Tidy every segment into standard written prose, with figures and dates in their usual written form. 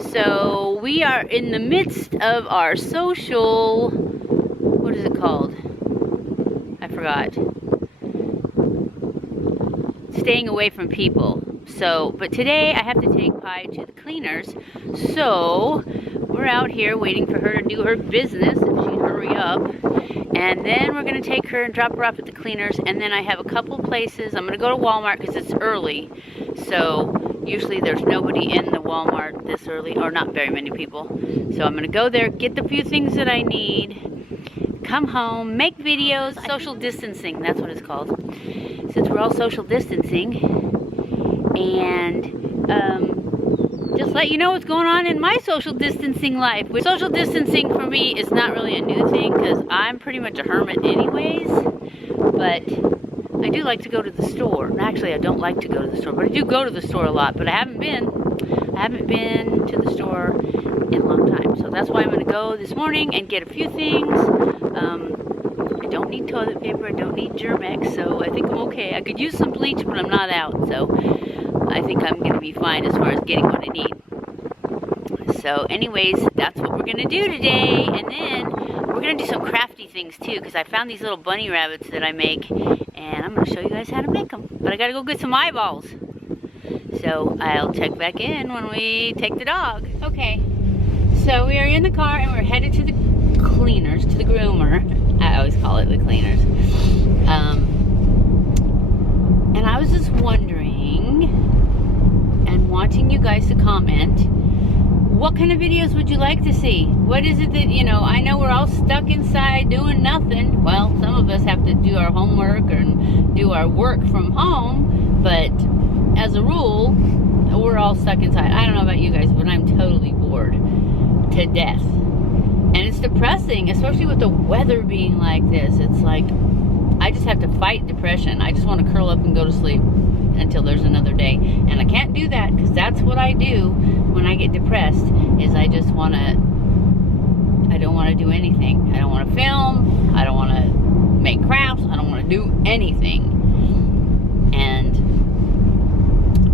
So we are in the midst of our social, what is it called? I forgot. Staying away from people. So, but today I have to take Pi to the cleaners. So we're out here waiting for her to do her business, if she'd hurry up. And then we're gonna take her and drop her off at the cleaners. And then I have a couple places. I'm gonna go to Walmart because it's early. So usually there's nobody in the Walmart this early, or not very many people. So I'm gonna go there, get the few things that I need, come home, make videos, social distancing, that's what it's called. Since we're all social distancing, and just let you know what's going on in my social distancing life. Social distancing for me is not really a new thing because I'm pretty much a hermit anyways, but I do like to go to the store. Actually, I don't like to go to the store, but I do go to the store a lot, but I haven't been to the store in a long time. So that's why I'm gonna go this morning and get a few things. I don't need toilet paper, I don't need Germex, so I think I'm okay. I could use some bleach, but I'm not out, so I think I'm gonna be fine as far as getting what I need. So anyways, that's what we're gonna do today, and then we're gonna do some crafty things too, because I found these little bunny rabbits that I make, and I'm gonna show you guys how to make them. But I gotta go get some eyeballs. So I'll check back in when we take the dog. Okay, so we are in the car and we're headed to the cleaners, to the groomer. I always call it the cleaners. And I was just wondering and wanting you guys to comment, what kind of videos would you like to see? What is it that, you know, I know we're all stuck inside doing nothing. Well, some of us have to do our homework and do our work from home, but as a rule, we're all stuck inside. I don't know about you guys, but I'm totally bored to death. And it's depressing, especially with the weather being like this. It's like, I just have to fight depression. I just want to curl up and go to sleep until there's another day. And I can't do that because that's what I do when I get depressed, is I just want to, I don't want to do anything. I don't want to film. I don't want to make crafts. I don't want to do anything. And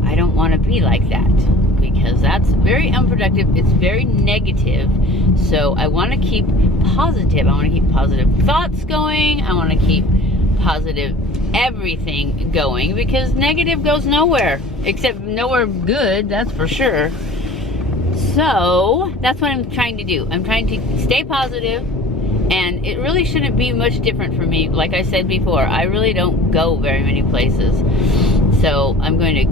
I don't want to be like that, because that's very unproductive. It's very negative. So I want to keep positive. I want to keep positive thoughts going. I want to keep positive everything going, because negative goes nowhere, except nowhere good, that's for sure. So that's what I'm trying to do. I'm trying to stay positive, and it really shouldn't be much different for me. Like I said before, I really don't go very many places. So I'm going to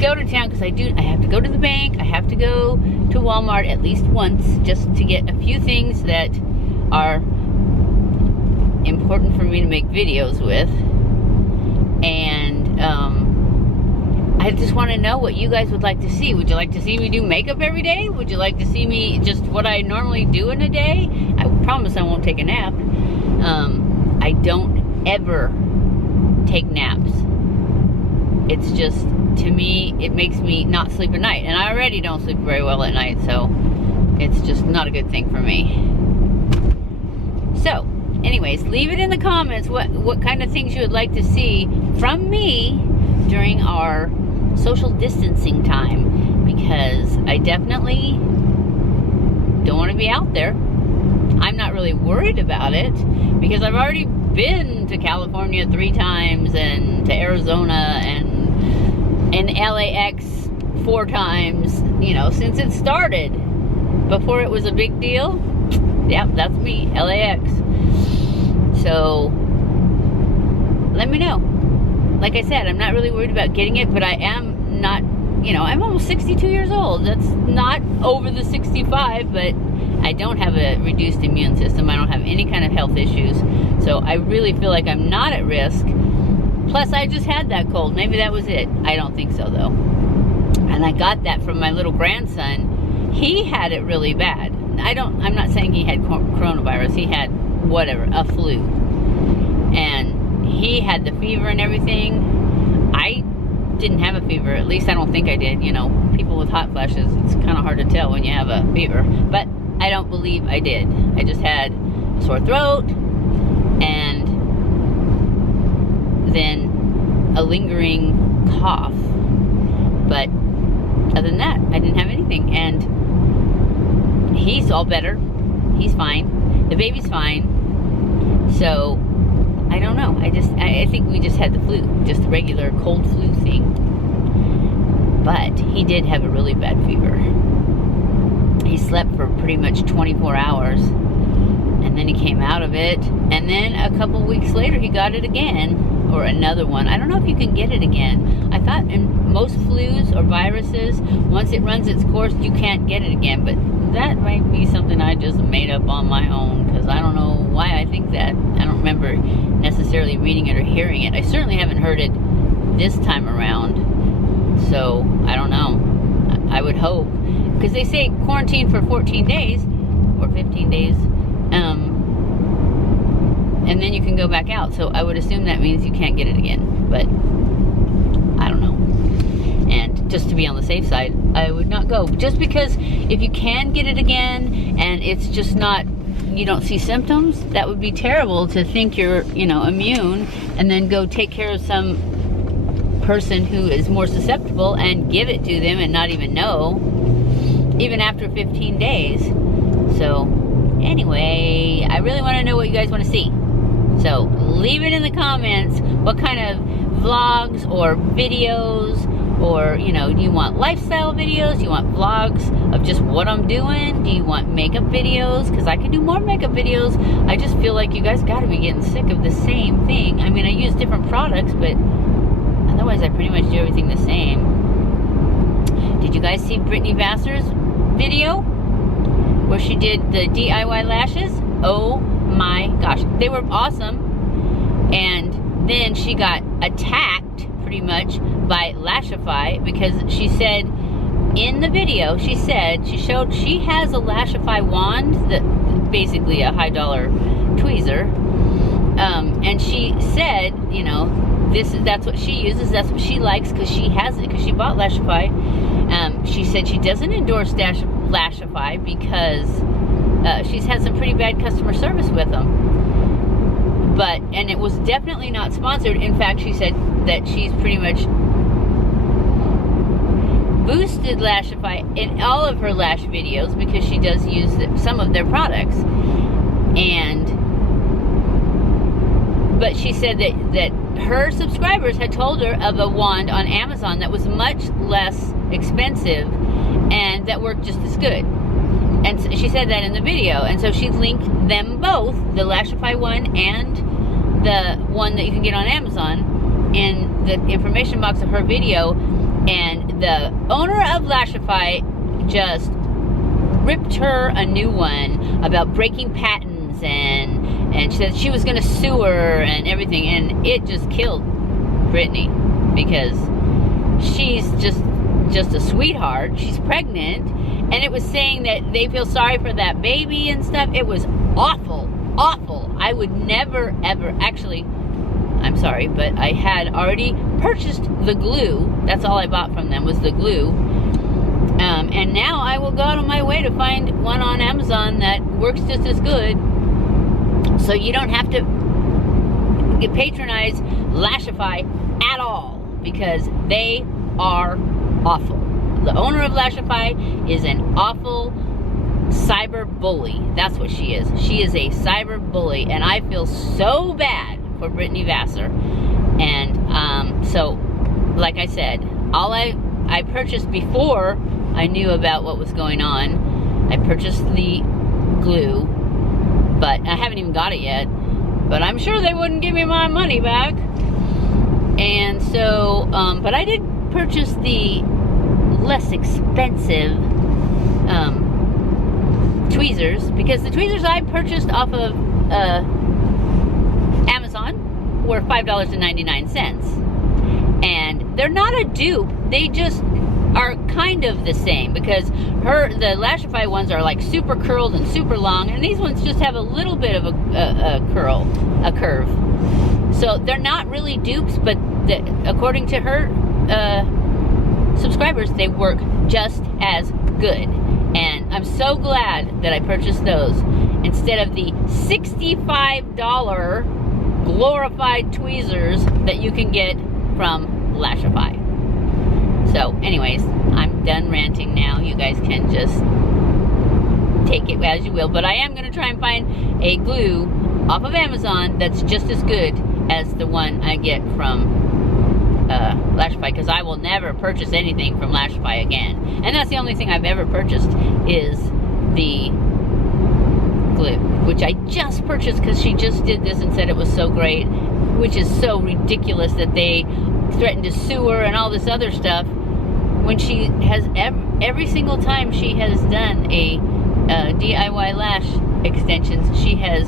go to town because I have to go to the bank. I have to go to Walmart at least once just to get a few things that are important for me to make videos with. And I just want to know what you guys would like to see. Would you like to see me do makeup every day? Would you like to see me just what I normally do in a day? I promise I won't take a nap. I don't ever take naps. It's just, to me, it makes me not sleep at night. And I already don't sleep very well at night, so it's just not a good thing for me. So, anyways, leave it in the comments what kind of things you would like to see from me during our social distancing time, because I definitely don't want to be out there. I'm not really worried about it because I've already been to California 3 times and to Arizona and LAX 4 times, you know, since it started. Before it was a big deal. Yep, that's me, LAX. So let me know. Like I said, I'm not really worried about getting it, but I am not, you know, I'm almost 62 years old. That's not over the 65, but I don't have a reduced immune system. I don't have any kind of health issues. So I really feel like I'm not at risk. Plus, I just had that cold. Maybe that was it. I don't think so, though. And I got that from my little grandson. He had it really bad. I'm not saying he had coronavirus. He had whatever, a flu. And he had the fever and everything. I didn't have a fever. At least I don't think I did. You know, people with hot flashes, it's kind of hard to tell when you have a fever. But I don't believe I did. I just had a sore throat and then a lingering cough. But other than that, I didn't have anything. And all better. He's fine. The baby's fine. So, I don't know. I think we just had the flu. Just the regular cold flu thing. But he did have a really bad fever. He slept for pretty much 24 hours. And then he came out of it. And then a couple weeks later, he got it again. Or another one. I don't know if you can get it again. I thought in most flus or viruses, once it runs its course, you can't get it again. But that might be something I just made up on my own, because I don't know why I think that. I don't remember necessarily reading it or hearing it. I certainly haven't heard it this time around. So, I don't know. I would hope. Because they say quarantine for 14 days, or 15 days, and then you can go back out. So I would assume that means you can't get it again. But I don't know. And just to be on the safe side, I would not go. Just because if you can get it again and it's just not, you don't see symptoms, that would be terrible to think you're, immune and then go take care of some person who is more susceptible and give it to them and not even know, even after 15 days. So anyway, I really want to know what you guys want to see. So leave it in the comments. What kind of vlogs or videos, or do you want lifestyle videos? Do you want vlogs of just what I'm doing? Do you want makeup videos? Because I can do more makeup videos. I just feel like you guys got to be getting sick of the same thing. I mean, I use different products, but otherwise I pretty much do everything the same. Did you guys see Brittany Vassar's video where she did the DIY lashes? Oh my gosh, they were awesome. And then she got attacked pretty much by Lashify, because she said in the video, she showed she has a Lashify wand, that basically a high dollar tweezer, and she said, that's what she uses, that's what she likes, because she has it, because she bought Lashify. She said she doesn't endorse Lashify because she's had some pretty bad customer service with them. And it was definitely not sponsored. In fact, she said that she's pretty much boosted Lashify in all of her lash videos because she does use some of their products. But she said that her subscribers had told her of a wand on Amazon that was much less expensive and that worked just as good. And so she said that in the video. And so she linked them both, the Lashify one and the one that you can get on Amazon, in the information box of her video. And the owner of Lashify just ripped her a new one about breaking patents, and she said she was going to sue her and everything. And it just killed Brittany, because she's just a sweetheart. She's pregnant, and it was saying that they feel sorry for that baby and stuff. It was awful, awful. I would never, ever, actually, I'm sorry, but I had already purchased the glue. That's all I bought from them was the glue. And now I will go out of my way to find one on Amazon that works just as good. So you don't have to patronize Lashify at all, because they are awful. The owner of Lashify is an awful cyber bully. That's what she is. She is a cyber bully, and I feel so bad for Brittany Vassar. And so, like I said, all I purchased before I knew about what was going on, I purchased the glue, but I haven't even got it yet. But I'm sure they wouldn't give me my money back. And so, but I did purchase the less expensive tweezers, because the tweezers I purchased off of Amazon were $5.99, and they're not a dupe. They just are kind of the same, because the Lashify ones are like super curled and super long, and these ones just have a little bit of a curve. So they're not really dupes, but according to her subscribers, they work just as good. And I'm so glad that I purchased those instead of the $65 glorified tweezers that you can get from Lashify. So anyways, I'm done ranting now. You guys can just take it as you will. But I am going to try and find a glue off of Amazon that's just as good as the one I get from Lashify, because I will never purchase anything from Lashify again. And that's the only thing I've ever purchased is the glue, which I just purchased because she just did this and said it was so great, which is so ridiculous that they threatened to sue her and all this other stuff when she has every single time she has done a DIY lash extensions, she has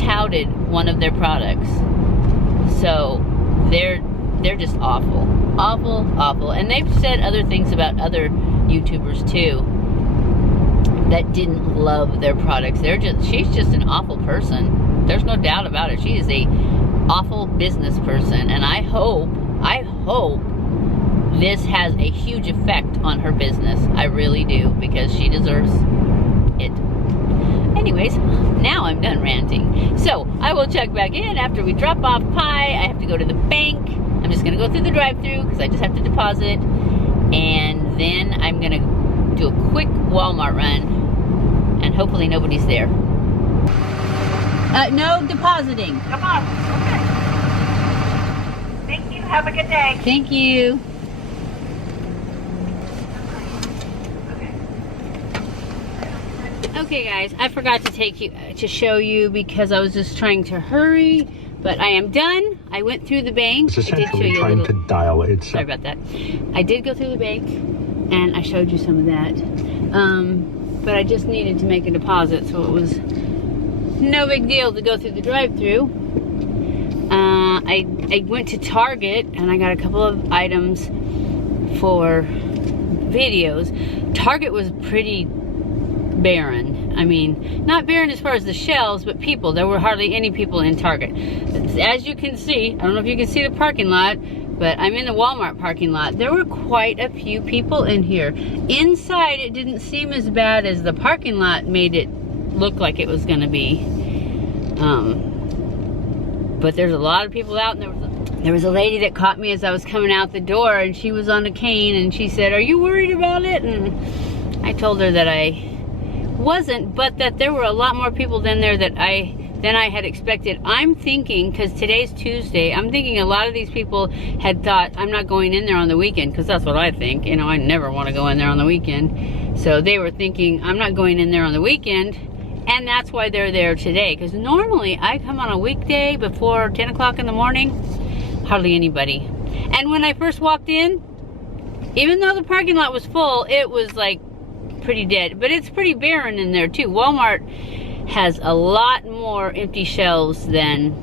touted one of their products. So they're just awful, awful. And they've said other things about other YouTubers too that didn't love their products. She's just an awful person. There's no doubt about it. She is a awful business person, and I hope this has a huge effect on her business. I really do, because she deserves it. Anyways, now I'm done ranting. So I will check back in after we drop off pie. I have to go to the bank. I'm just gonna go through the drive-thru because I just have to deposit, and then I'm gonna do a quick Walmart run, and hopefully nobody's there. No depositing. Come on. Okay. Thank you. Have a good day. Thank you. Okay guys, I forgot to show you because I was just trying to hurry, but I am done. I went through the bank. It's essentially trying to dial it. Sorry about that. I did go through the bank and I showed you some of that. But I just needed to make a deposit, so it was no big deal to go through the drive-thru. I went to Target and I got a couple of items for videos. Target was pretty barren. I mean, not barren as far as the shelves, but people. There were hardly any people in Target. As you can see, I don't know if you can see the parking lot, but I'm in the Walmart parking lot. There were quite a few people in here. Inside, it didn't seem as bad as the parking lot made it look like it was gonna be. But there's a lot of people out, and there was a lady that caught me as I was coming out the door, and she was on a cane, and she said, "Are you worried about it?" And I told her that I wasn't, but that there were a lot more people than there than I had expected. I'm thinking, because today's Tuesday, I'm thinking a lot of these people had thought I'm not going in there on the weekend, because that's what I think. You know, I never want to go in there on the weekend. So they were thinking I'm not going in there on the weekend, and that's why they're there today. Because normally I come on a weekday before 10 o'clock in the morning, hardly anybody. And when I first walked in, even though the parking lot was full, it was like pretty dead, but it's pretty barren in there too. Walmart has a lot more empty shelves than...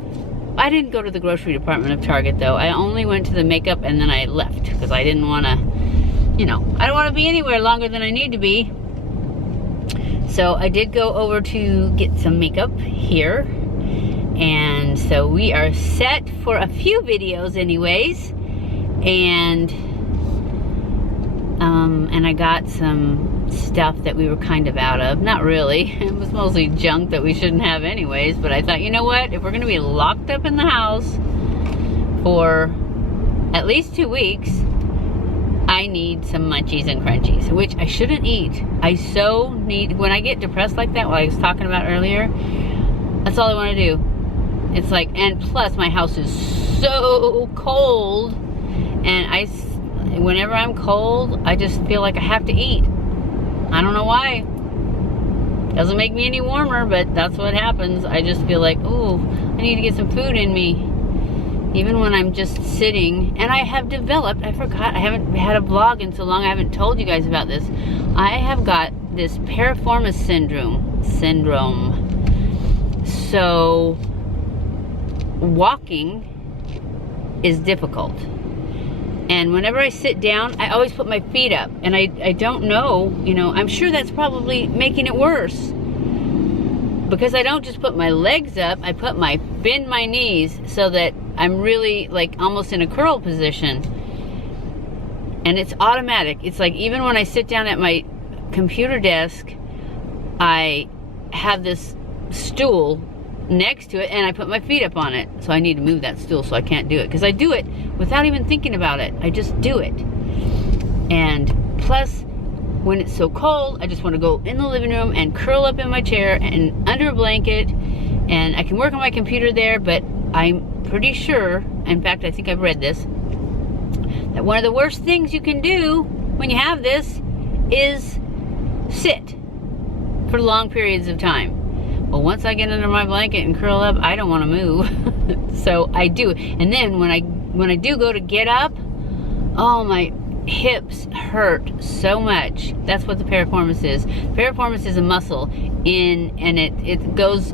I didn't go to the grocery department of Target though. I only went to the makeup and then I left because I didn't want to, you know, I don't want to be anywhere longer than I need to be. So I did go over to get some makeup here, and so we are set for a few videos anyways. And I got some stuff that we were kind of out of. Not really. It was mostly junk that we shouldn't have anyways, but I thought, you know what? If we're going to be locked up in the house for at least 2 weeks, I need some munchies and crunchies, which I shouldn't eat. I so need, when I get depressed like that, what I was talking about earlier, that's all I want to do. It's like, and plus my house is so cold, and whenever I'm cold, I just feel like I have to eat. I don't know why. Doesn't make me any warmer, but that's what happens. I just feel like, ooh, I need to get some food in me. Even when I'm just sitting. And I have developed, I forgot, I haven't had a vlog in so long, I haven't told you guys about this. I have got this piriformis syndrome. So, walking is difficult. And whenever I sit down, I always put my feet up. And I don't know, you know, I'm sure that's probably making it worse. Because I don't just put my legs up, I bend my knees so that I'm really like almost in a curl position. And it's automatic. It's like even when I sit down at my computer desk, I have this stool next to it and I put my feet up on it. So I need to move that stool so I can't do it. Because I do it without even thinking about it. I just do it. And plus, when it's so cold, I just want to go in the living room and curl up in my chair and under a blanket, and I can work on my computer there, but I'm pretty sure, in fact, I think I've read this, that one of the worst things you can do when you have this is sit for long periods of time. Well, once I get under my blanket and curl up, I don't want to move. So I do. And then when I do go to get up, oh, my hips hurt so much. That's what the piriformis is. Piriformis is a muscle and it goes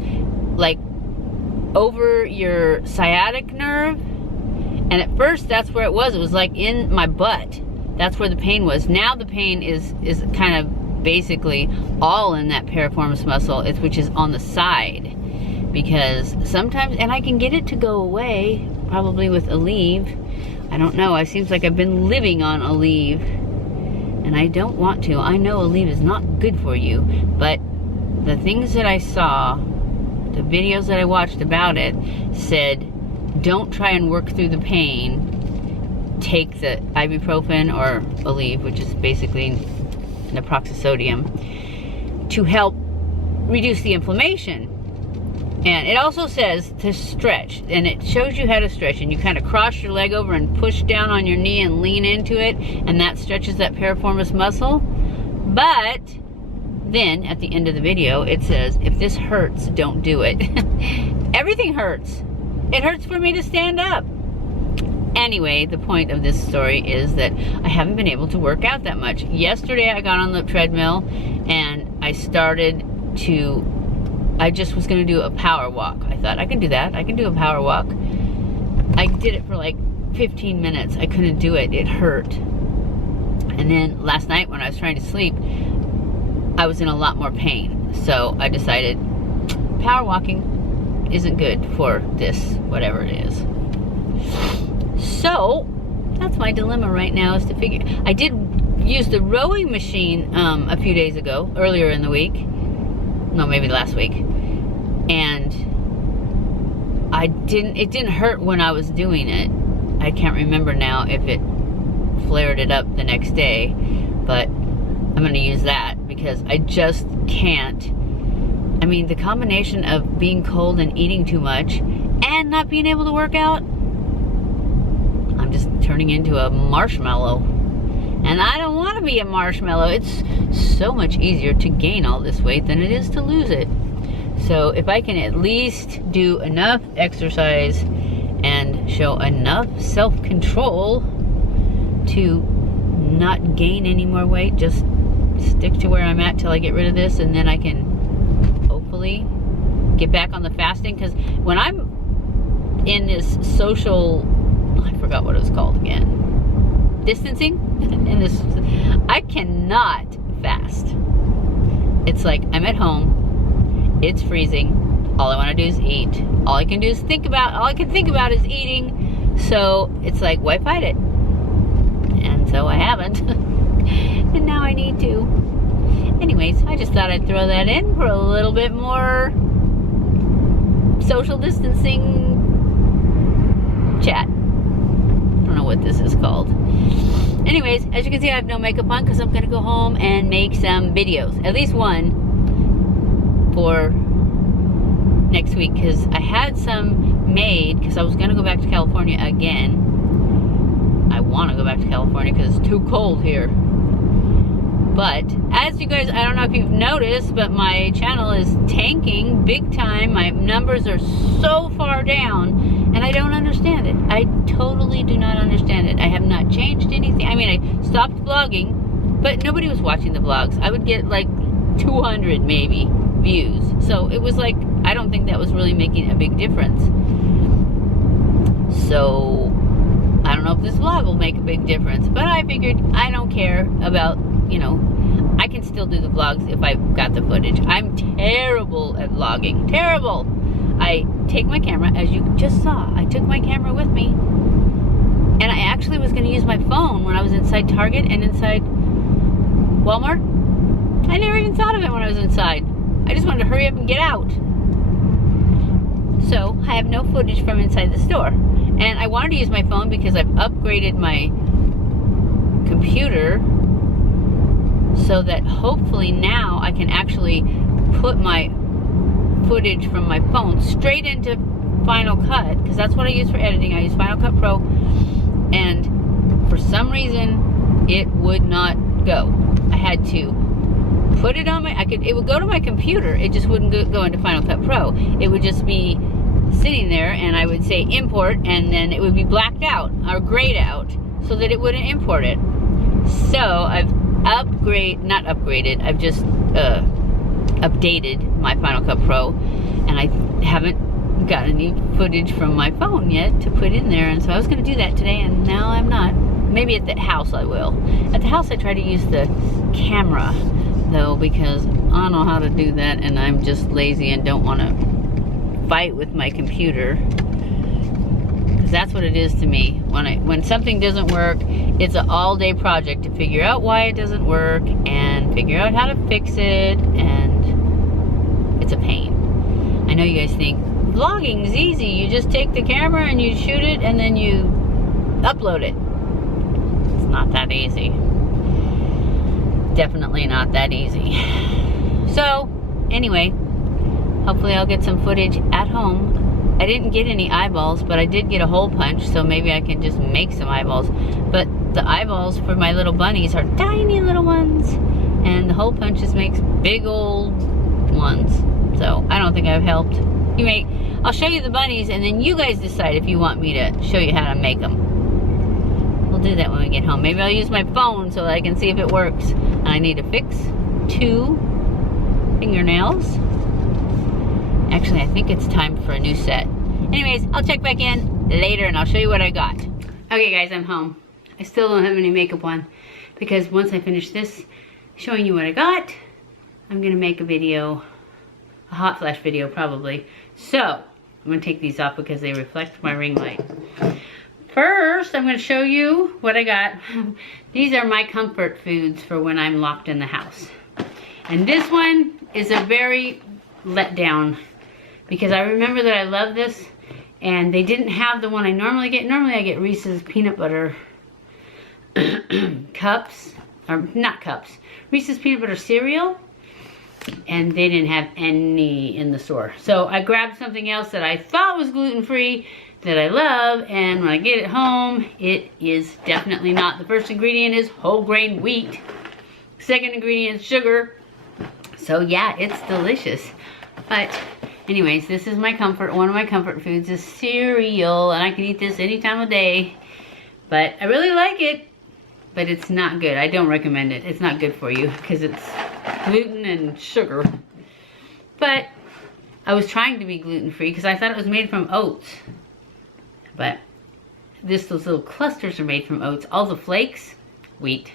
like over your sciatic nerve. And at first that's where it was. It was like in my butt. That's where the pain was. Now the pain is kind of basically all in that piriformis muscle, which is on the side. Because sometimes, and I can get it to go away, probably with e.l.f. I don't know, it seems like I've been living on e.l.f. and I don't want to. I know e.l.f. is not good for you, but the things that I saw, the videos that I watched about it, said don't try and work through the pain. Take the ibuprofen or e.l.f., which is basically naproxen, to help reduce the inflammation. And it also says to stretch, and it shows you how to stretch, and you kind of cross your leg over and push down on your knee and lean into it, and that stretches that piriformis muscle. But then at the end of the video it says, if this hurts, don't do it. Everything hurts. It hurts for me to stand up. Anyway, the point of this story is that I haven't been able to work out that much. Yesterday I got on the treadmill and I just was going to do a power walk. I thought I can do that. I can do a power walk. I did it for like 15 minutes. I couldn't do it. It hurt. And then last night when I was trying to sleep, I was in a lot more pain. So I decided power walking isn't good for this, whatever it is. So that's my dilemma right now, is to figure. I did use the rowing machine a few days ago, earlier in the week. No, maybe last week. And it didn't hurt when I was doing it. I can't remember now if it flared it up the next day, but I'm gonna use that because I just can't. I mean, the combination of being cold and eating too much and not being able to work out, I'm just turning into a marshmallow. And I don't want to be a marshmallow. It's so much easier to gain all this weight than it is to lose it. So if I can at least do enough exercise and show enough self-control to not gain any more weight, just stick to where I'm at till I get rid of this, and then I can hopefully get back on the fasting. Because when I'm in this social, I forgot what it was called again, distancing, in this, I cannot fast. It's like I'm at home, it's freezing, all I want to do is eat, all I can do is think about, all I can think about is eating. So it's like, why fight it? And so I haven't. And now I need to. Anyways, I just thought I'd throw that in for a little bit more social distancing chat. I don't know what this is called. Anyways, as you can see, I have no makeup on because I'm going to go home and make some videos. At least one for next week, because I had some made because I was going to go back to California again. I want to go back to California because it's too cold here. But as you guys, I don't know if you've noticed, but my channel is tanking big time. My numbers are so far down, and I don't understand it. I totally do not understand it. I have not changed anything. I mean, I stopped vlogging, but nobody was watching the vlogs. I would get like 200 maybe views. So it was like, I don't think that was really making a big difference. So I don't know if this vlog will make a big difference, but I figured I don't care about, you know, I can still do the vlogs if I've got the footage. I'm terrible at vlogging. Terrible. I take my camera, as you just saw, I took my camera with me, and I actually was going to use my phone when I was inside Target and inside Walmart. I never even thought of it when I was inside. I just wanted to hurry up and get out. So I have no footage from inside the store. And I wanted to use my phone because I've upgraded my computer so that hopefully now I can actually put my footage from my phone straight into Final Cut, because that's what I use for editing. I use Final Cut Pro, and for some reason it would not go. I had to put it on my, it would go to my computer, it just wouldn't go into Final Cut Pro. It would just be sitting there, and I would say import, and then it would be blacked out or grayed out so that it wouldn't import it. So I've I've just updated my Final Cut Pro, and I haven't got any footage from my phone yet to put in there, and so I was going to do that today, and now I'm not. Maybe at the house I will. At the house I try to use the camera though, because I don't know how to do that, and I'm just lazy and don't want to fight with my computer, because that's what it is to me. When something doesn't work, it's an all-day project to figure out why it doesn't work and figure out how to fix it, and it's a pain. I know you guys think vlogging's easy. You just take the camera and you shoot it and then you upload it. It's not that easy. Definitely not that easy. So anyway, hopefully I'll get some footage at home. I didn't get any eyeballs, but I did get a hole punch, so maybe I can just make some eyeballs. But the eyeballs for my little bunnies are tiny little ones, and the hole punches makes big old ones. So I don't think I've helped. Anyway, I'll show you the bunnies, and then you guys decide if you want me to show you how to make them. We'll do that when we get home. Maybe I'll use my phone so that I can see if it works. And I need to fix 2 fingernails. Actually, I think it's time for a new set. Anyways, I'll check back in later and I'll show you what I got. Okay guys, I'm home. I still don't have any makeup on, because once I finish this, showing you what I got, I'm gonna make a video, a hot flash video probably. So, I'm gonna take these off because they reflect my ring light. First, I'm gonna show you what I got. These are my comfort foods for when I'm locked in the house. And this one is a very let down, because I remember that I love this, and they didn't have the one I normally get. Normally I get Reese's peanut butter cups, or not cups, Reese's peanut butter cereal, and they didn't have any in the store. So I grabbed something else that I thought was gluten-free, that I love, and when I get it home, it is definitely not. The first ingredient is whole grain wheat. Second ingredient is sugar. So yeah, it's delicious. But anyways, this is my comfort. One of my comfort foods is cereal, and I can eat this any time of day. But I really like it, but it's not good. I don't recommend it. It's not good for you because it's gluten and sugar. But I was trying to be gluten-free because I thought it was made from oats. But those little clusters are made from oats. All the flakes, wheat.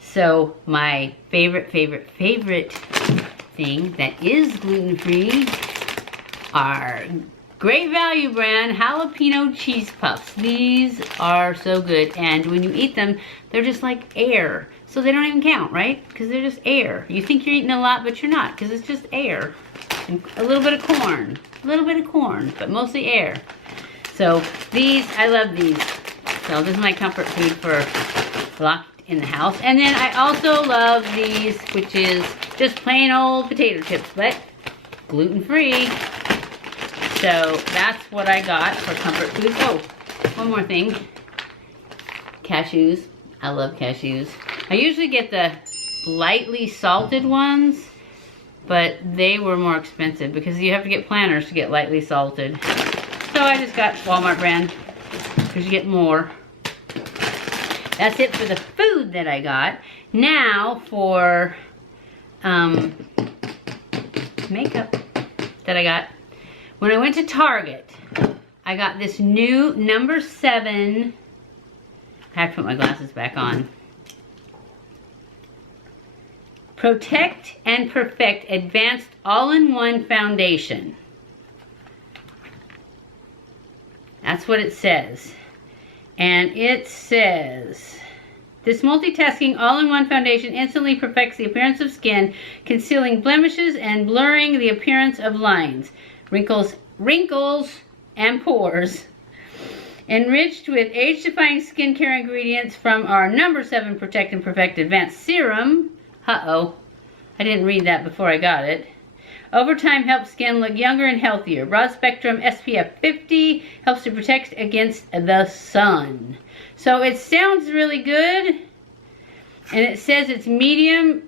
So my favorite thing that is gluten-free are Great Value brand jalapeno cheese puffs. These are so good, and when you eat them, they're just like air. So they don't even count, right? Because they're just air. You think you're eating a lot, but you're not, because it's just air. And a little bit of corn. A little bit of corn, but mostly air. So these, I love these. So this is my comfort food for locked in the house. And then I also love these, which is just plain old potato chips, but gluten-free. So that's what I got for comfort food. Oh, one more thing. Cashews. I love cashews. I usually get the lightly salted ones, but they were more expensive because you have to get planters to get lightly salted. So I just got Walmart brand because you get more. That's it for the food that I got. Now for makeup that I got. When I went to Target, I got this new number 7. I have to put my glasses back on. Protect and Perfect Advanced All-in-One Foundation. That's what it says. And it says, this multitasking all-in-one foundation instantly perfects the appearance of skin, concealing blemishes and blurring the appearance of lines, wrinkles, and pores. Enriched with age-defying skincare ingredients from our number 7 Protect and Perfect Advanced Serum, Uh-oh. I didn't read that before I got it. Over time helps skin look younger and healthier. Broad spectrum SPF 50 helps to protect against the sun. So it sounds really good. And it says it's medium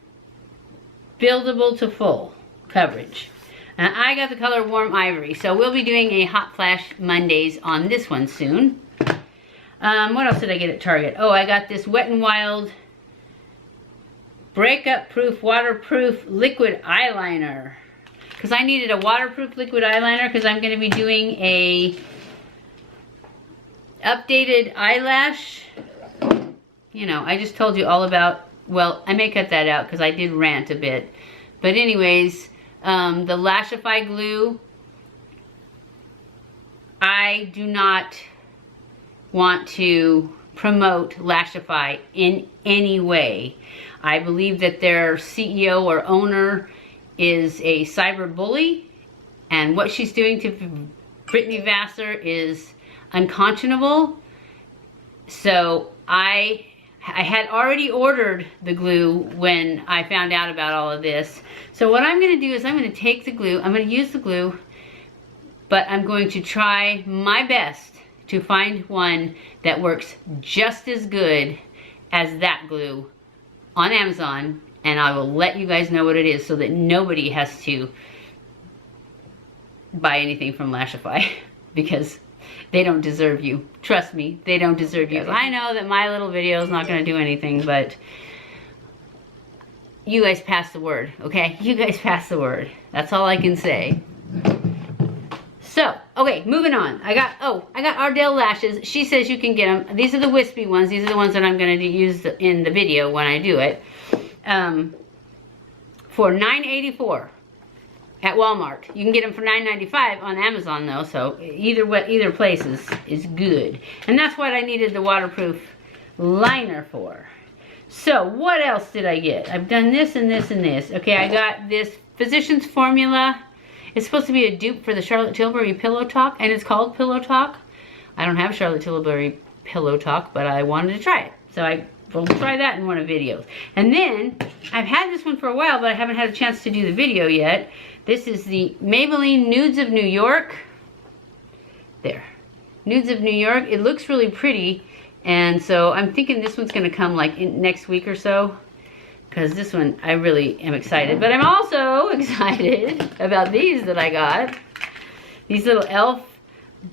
buildable to full coverage. And I got the color Warm Ivory. So we'll be doing a Hot Flash Mondays on this one soon. What else did I get at Target? Oh, I got this Wet n Wild Breakup Proof Waterproof Liquid Eyeliner. Because I needed a waterproof liquid eyeliner because I'm going to be doing a updated eyelash. You know, I just told you all about, well, I may cut that out because I did rant a bit. But anyways, the Lashify glue, I do not want to promote Lashify in any way. I believe that their CEO or owner is a cyber bully, and what she's doing to Brittany Vassar is unconscionable. So I had already ordered the glue when I found out about all of this. So what I'm going to do is I'm going to take the glue, I'm going to use the glue, but I'm going to try my best to find one that works just as good as that glue on Amazon, and I will let you guys know what it is so that nobody has to buy anything from Lashify because they don't deserve you. Trust me, they don't deserve you. I know that my little video is not going to do anything, but you guys pass the word, okay? You guys pass the word. That's all I can say. So, okay, moving on. I got Ardell lashes. She says you can get them. These are the wispy ones. These are the ones that I'm going to use in the video when I do it. For $9.84 at Walmart. You can get them for $9.95 on Amazon though, so either place is good. And that's what I needed the waterproof liner for. So what else did I get? I've done this and this and this. Okay, I got this Physicians Formula. It's supposed to be a dupe for the Charlotte Tilbury Pillow Talk, and it's called Pillow Talk. I don't have Charlotte Tilbury Pillow Talk, but I wanted to try it. So I will try that in one of the videos. And then, I've had this one for a while, but I haven't had a chance to do the video yet. This is the Maybelline Nudes of New York. There. Nudes of New York. It looks really pretty, and so I'm thinking this one's going to come like next week or so. Because this one, I really am excited. But I'm also excited about these that I got. These little e.l.f.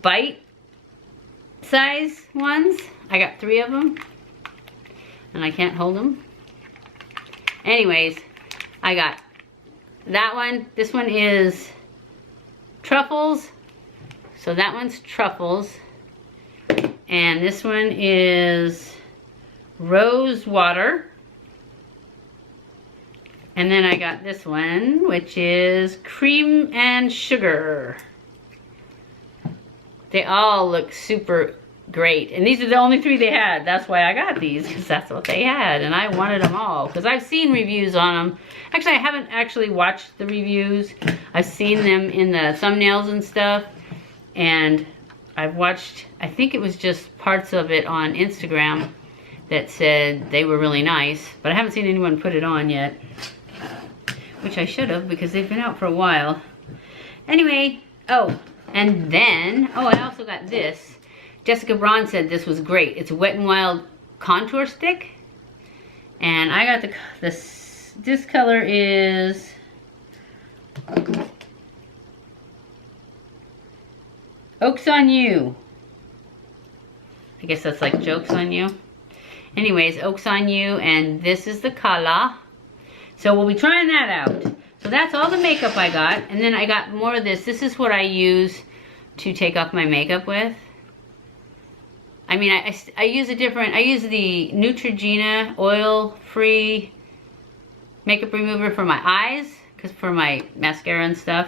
bite size ones. I got 3 of them. And I can't hold them. Anyways, I got that one. This one is truffles. So that one's truffles. And this one is rose water. And then I got this one, which is cream and sugar. They all look super great. And these are the only 3 they had. That's why I got these, because that's what they had. And I wanted them all, because I've seen reviews on them. Actually, I haven't actually watched the reviews. I've seen them in the thumbnails and stuff. And I've watched, I think it was just parts of it on Instagram that said they were really nice. But I haven't seen anyone put it on yet. Which I should have, because they've been out for a while. Anyway, oh, and then, oh, I also got this. Jessica Bran said this was great. It's a Wet n Wild contour stick. And I got this color is Oaks on You. I guess that's like Jokes on You. Anyways, Oaks on You, and this is the color. So we'll be trying that out. So that's all the makeup I got. And then I got more of this. This is what I use to take off my makeup with. I mean, I use a different, I use the Neutrogena oil-free makeup remover for my eyes, because for my mascara and stuff.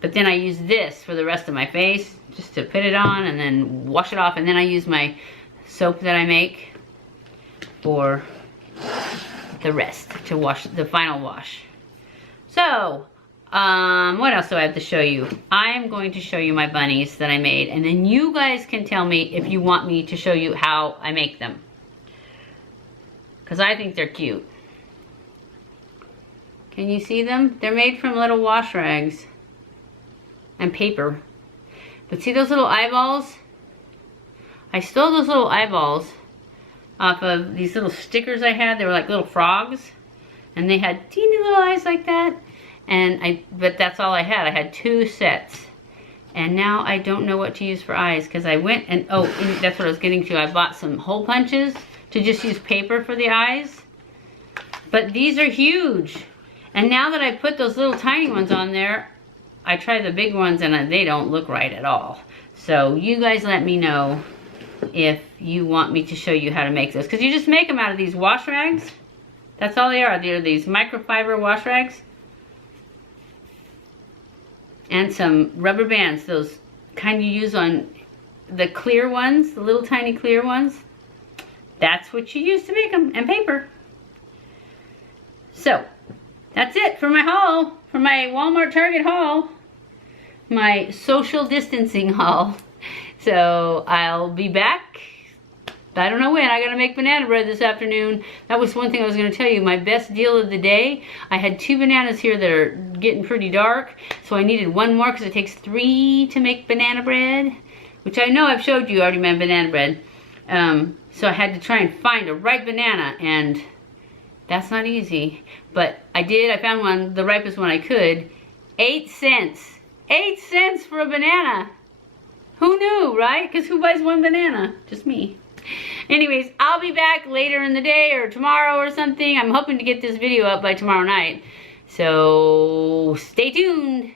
But then I use this for the rest of my face, just to put it on and then wash it off. And then I use my soap that I make for the rest, to wash the final wash. So what else do I have to show you? I'm going to show you my bunnies that I made, and then you guys can tell me if you want me to show you how I make them, because I think they're cute. Can you see them? They're made from little wash rags and paper. But see those little eyeballs? I stole those little eyeballs off of these little stickers I had. They were like little frogs. And they had teeny little eyes like that. But that's all I had. I had 2 sets. And now I don't know what to use for eyes because I went and, that's what I was getting to. I bought some hole punches to just use paper for the eyes. But these are huge. And now that I put those little tiny ones on there, I tried the big ones and they don't look right at all. So you guys let me know if you want me to show you how to make those. Because you just make them out of these wash rags. That's all they are. They're these microfiber wash rags. And some rubber bands, those kind you use on the clear ones, the little tiny clear ones. That's what you use to make them, and paper. So, that's it for my haul, for my Walmart Target haul, my social distancing haul. So, I'll be back. I don't know when. I gotta make banana bread this afternoon. That was one thing I was gonna tell you. My best deal of the day. I had 2 bananas here that are getting pretty dark. So I needed 1 more because it takes 3 to make banana bread. Which I know I've showed you already my banana bread. So I had to try and find a ripe banana. And that's not easy. But I did. I found one, the ripest one I could. 8 cents. 8 cents for a banana. Who knew, right? Because who buys 1 banana? Just me. Anyways, I'll be back later in the day or tomorrow or something. I'm hoping to get this video up by tomorrow night. So, stay tuned.